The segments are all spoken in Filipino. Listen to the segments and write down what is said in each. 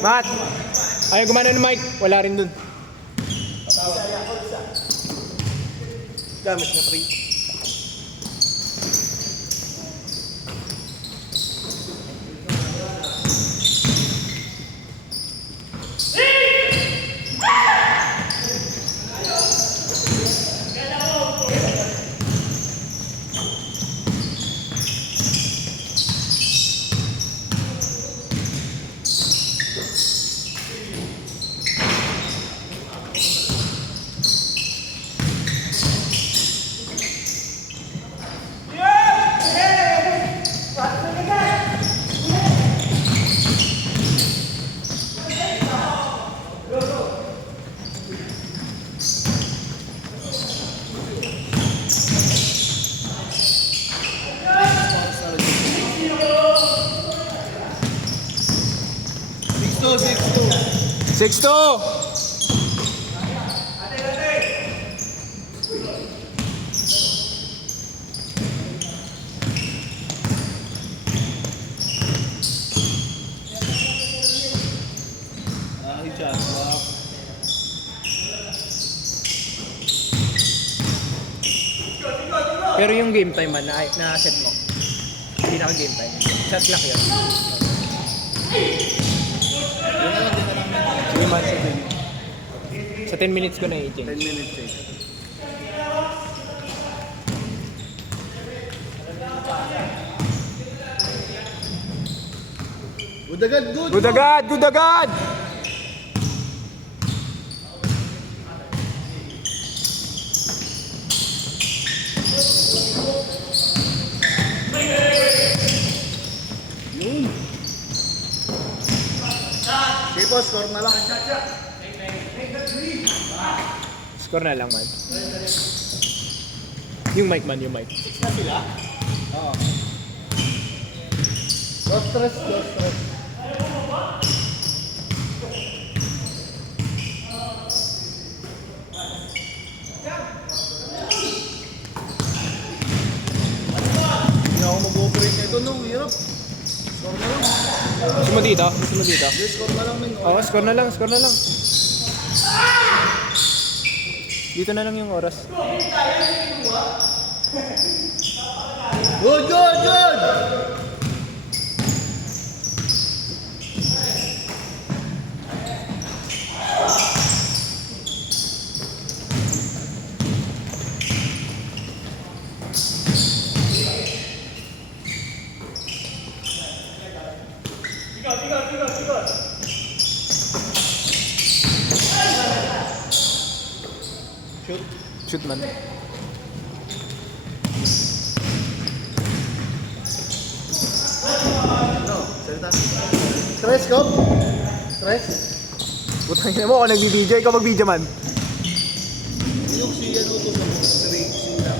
Matt! Ayaw gumana ng mic. Wala rin dun. Gamit na free. Six two. Pero yung game time man, na set mo. Hindi naka game time. Shot clock yun. Sige man, sa 10 minutes ko na i-change. 10 minutes eh. Good agad, good! Good agad! Good agad! Okay po, score na lang. Score na lang man. Yung mic man, yung mic. 6 na sila? Oo. Go stress, go stress. Hindi ako mag-operate nito nung hirap. Score na lang. Gusto mo dito? Gusto mo dito? Hindi, score na lang min. Oo, score na lang, score na lang. Dito na lang yung oras. Good, good, good! Shoot man. Stress, go! Stress? Putang ina mo, ako nag-video, ikaw mag-video man. Yung si ano to sa sila.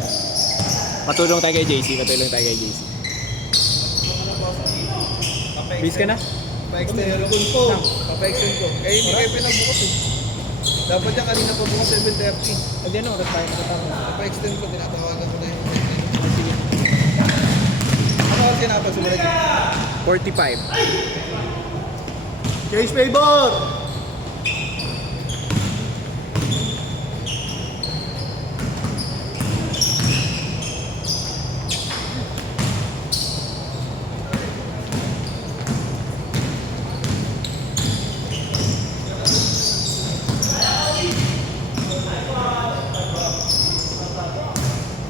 Patulong tayo kay JC, patulong tayo kay JC. Bis ka na? Pa-extend ko. Pa-extend ko. Kaya hindi kayo pinagbukas eh. Dapat yan kanina pa bukas 7:30. Hindi ano, oras tayo nakatama. Pa-extend ko, tinatawagan ko na yung sige. Ano kasi napasulat yun? 45. Case favor!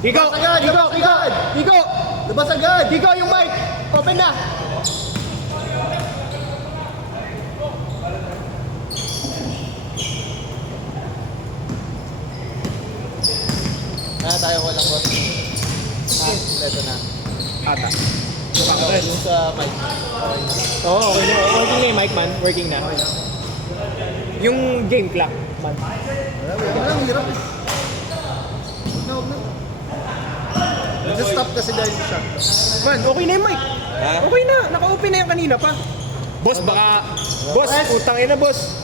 Kiko! Agad! Kiko! Labas agad! Kiko! Labas agad! Kiko, yung mic! Open na! Tayo ko lang boss. Ito na. Ata. Yung sa mic. Oo, okay na. Working na yung mic man. Working na. Yung game clock man. Wala, hirap eh. Huwag na. Just stop kasi dahil sa shot. Man, okay na yung mic. Okay na. Naka-open na yung kanina pa. Boss, baka... Boss, utang ina, boss.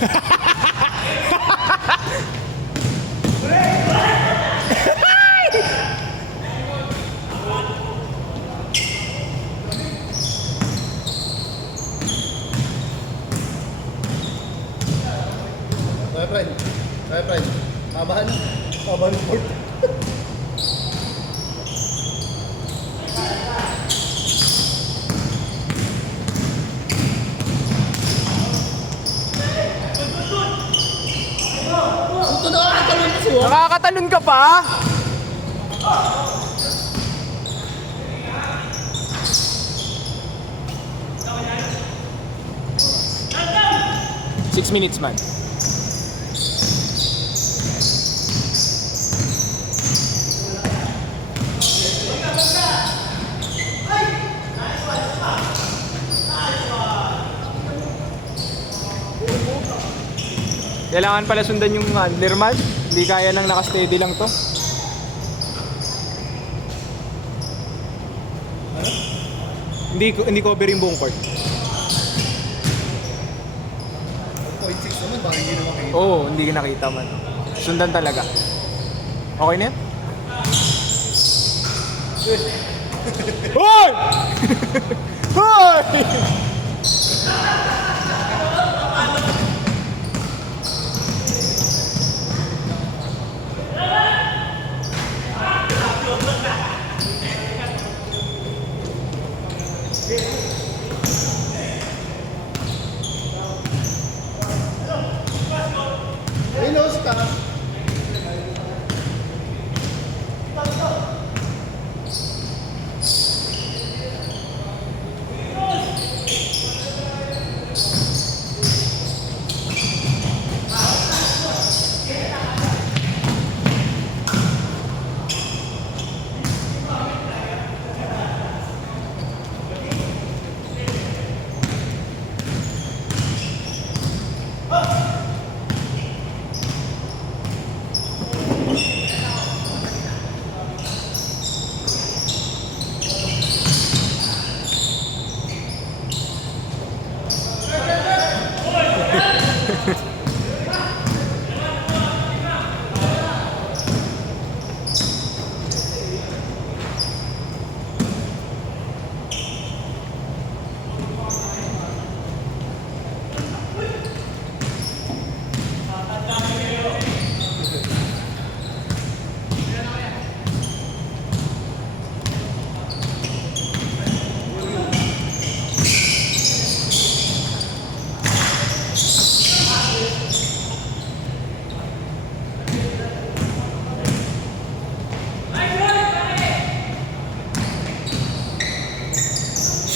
My friend. My friend. Kabahan. Kabahan port. Ito na ako talon kasi wala. Nakakatalon ka pa? Six minutes man. Kailangan pala sundan yung Underman. Hindi kaya nang naka-steady lang to. Hindi cover yung buong court. 1.6 naman, baka hindi naman kayo. Oo, hindi ka nakita man. Sundan talaga. Okay na yan? Hoy! Hoy! Ayun o, sita.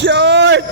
Short!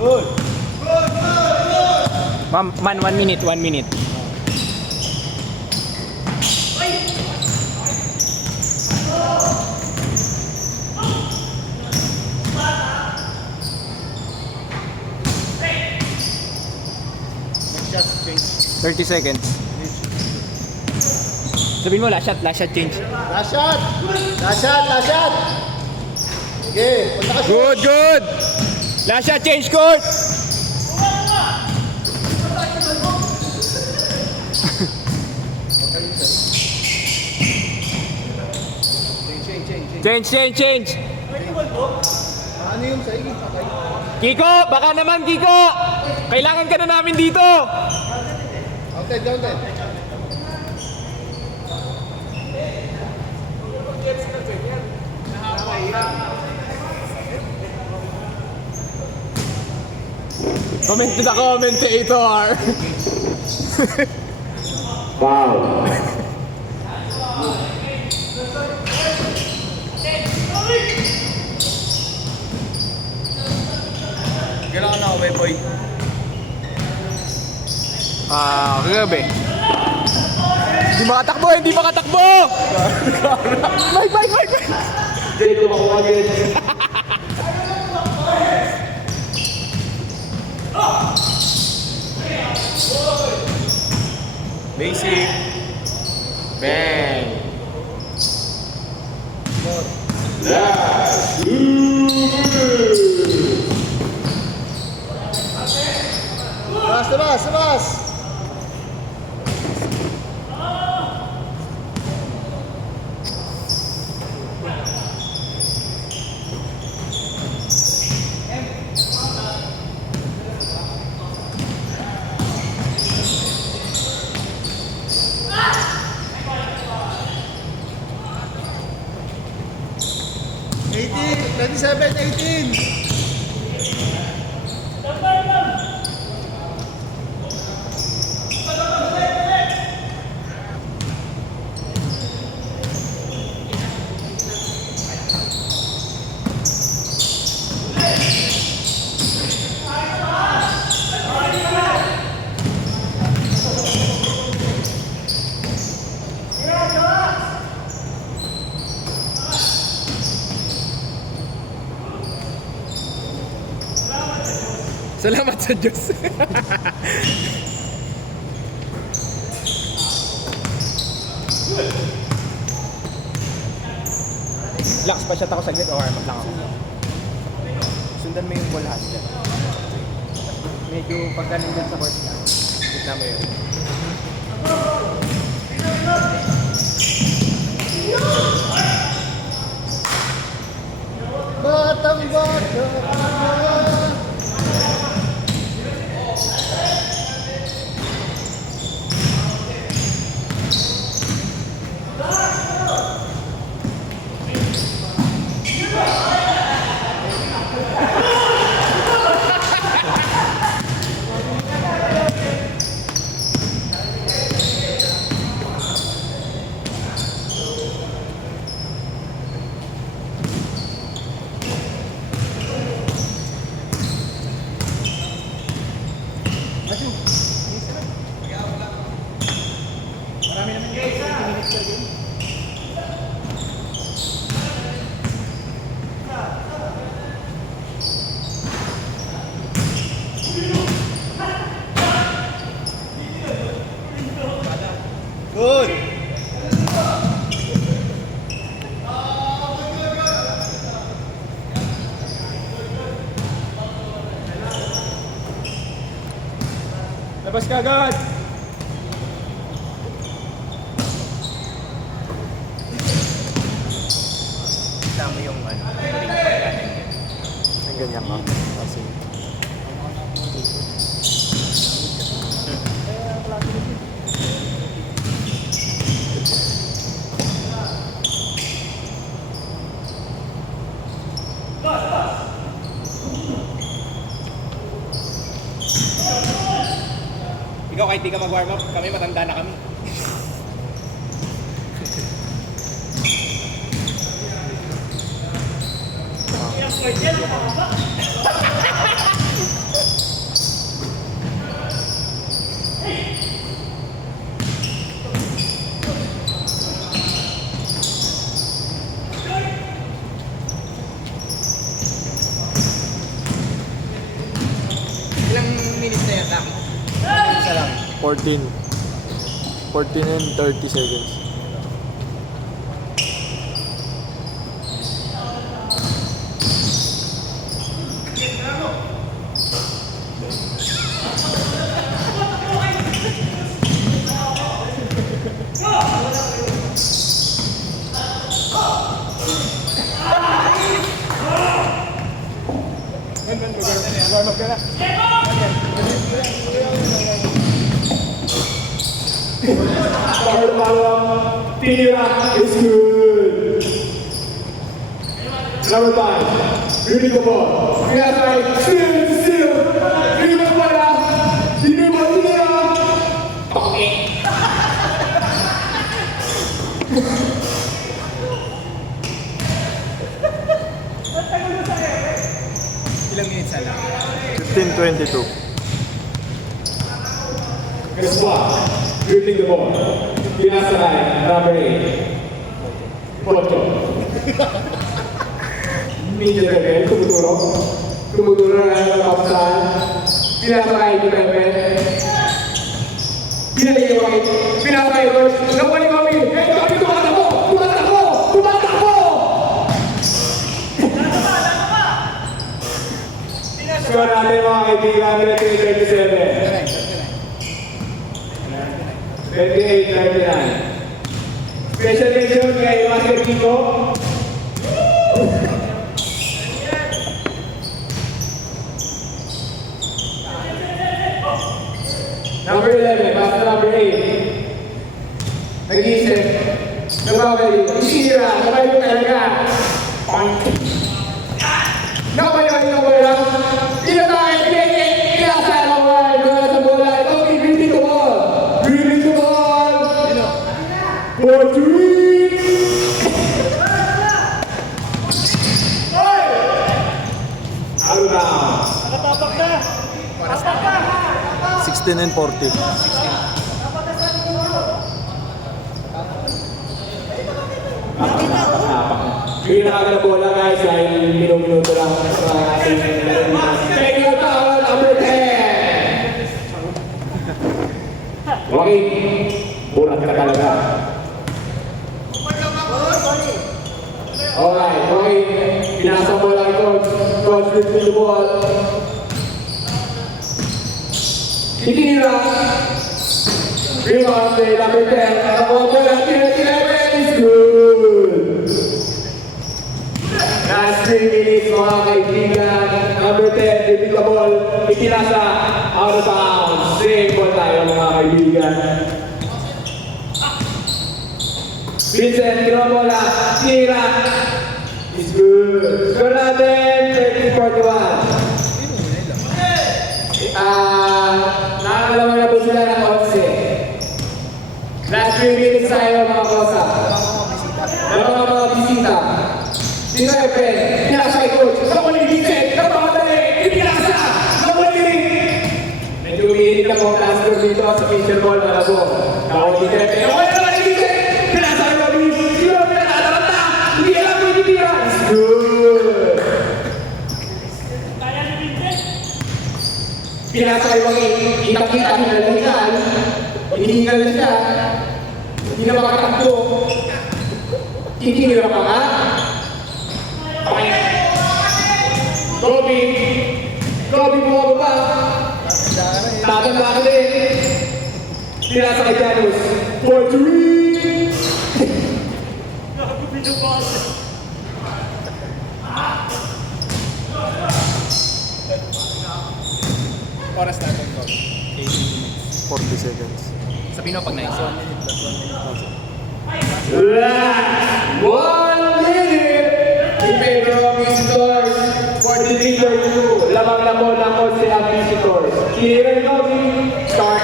Good. Man, 1 minute, 1 minute. Next shot, change. 30 seconds. Sabihin mo, last shot change. Last shot! Last shot! Last shot! Okay, punta ka Good, good! Last shot change court! Change! Ano yung sa igit? Patay. Kiko, baka naman Kiko! Kailangan ka na namin dito! Outside, outside. Comment to the commentator! Foul. kagabi? Hindi makatakbo, hindi makatakbo! Mike! Diyan ko makuha agad. Basic. Bang! Labas! 27, 18. Salamat sa Diyos. Relax pa siya ako saglit o warm up lang ako. Sundan mo yung ball hat dyan. Medyo pagka nandyan sa court na, gitna mo yun. Batang bata. Good. Labas ka agad! Tama yung ano, ring pagkain dyan. Ang ganyan ka. Kasi... Ikaw kahit di ka mag-warm up, kami matanda na kami. Ilang minutes na yan, Taki? Isa lang. 14 and 30 seconds. Warm up ka na. Tira is good. Number 5, beautiful ball. We have like still. Lima pala. Lima tira. Okay. Ilang minutes na lang? 15-22. squad, dribbling the ball. Pinasakay, number 8. Pocho. Ninja Pepe, tumuturo. Tumuturo na lang ang kapasahan. Pinasakay ni Pepe. Pinasakay, pinasakay Roach. Nakuha ni Mami. Hey, Mami, tumatakbo! Tumatakbo! Tumatakbo! Score natin mga kaibigan, 28-37. 28-39. Special mention kay Master Kiko. Number 11, Master number 8. Nag-iisip. Nagbabalik. Isira. Nabayo talaga. Nabayo yung bola. Inatay. Inasay ang bola. Inasay ang bola. Ito, dribbling the ball. Dribbling the ball. For 3. Out of bounds. 16 and 40. Hindi nakagala bola guys dahil minuto lang sa ating take your foul, number 10! Joaquin, bulat ka talaga. Alright, Joaquin, pinasa bola kay Coach. Coach, dribbling the ball. Itinira. Rebound kay number 10. Nakuha bola, tira-tira, is good! Last 3 minutes mga kaibigan. Number 10, dribbling the ball. Itinasa, out of bounds. Same ball tayo mga kaibigan. Vincent, tira bola, tira. Is good. Score natin, 30-41. Nakakalaman na po sila ng 11. Last 3 minutes tayo mga kosa. Mga bisita. Sino Epen? Pinasa kay Coach. Nakuha ni Vincent. Napakadali. Ipinasa. Nakuha ni Rick. Medyo umiinit na po ang last score dito sa pitcher ball. Malabo. Nakuha ni Vincent. Nakuha ni Vincent. Pinasa kay Bobby. Sino pinataranta? Hindi alam mo yung tira. It's good. Pinasa kay Bobby. Kita-kita. Hinahingal. Hinihingal na siya. Hindi na makatakbo. Titinira pa nga. Kobe bumababa. Tatanda ka din. Pinasa kay Janus. For 3. Oras natin ko. 40 seconds. Sabihin mo pag na-iso. Last 1 minute in favor of visitors. 43-42. Lamang na po ng Jose ang visitors. Tinira ni Kobe. Start.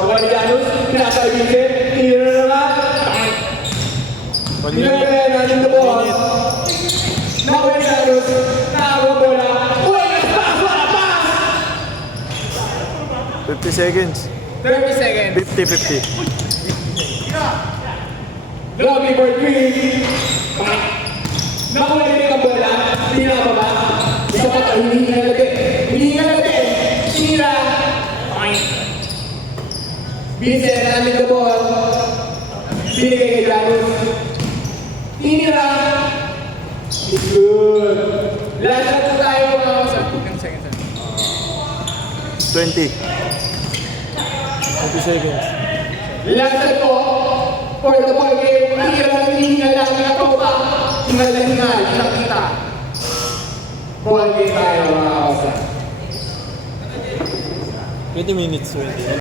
Ako ni Janus. Pinasa kay Vincent. Tinira na nga. 1 Tinira minute. na natin the ball. Nakuha ni Janus. Nakakuha bola. Uy! Pass! Wala! Pass! 50 seconds. 30 seconds. 50-50. Lobby for 3. Nakuha ni Rick ang bola. Tinira pa ba? Isa pa ito. Hinihingal natin. Hinihingal natin. Tinira. Vincent, namin the ball. Binigay kay Janus. Tinira. It's good. Last na po tayo mga kasal. 10 seconds. 20. 20 seconds. Last na po. For the ball game. Tinira na hinihingal lang. Nakatoka. Hingal na hingal. Nakita. Ball game tayo mga kasal. 20 minutes, 20.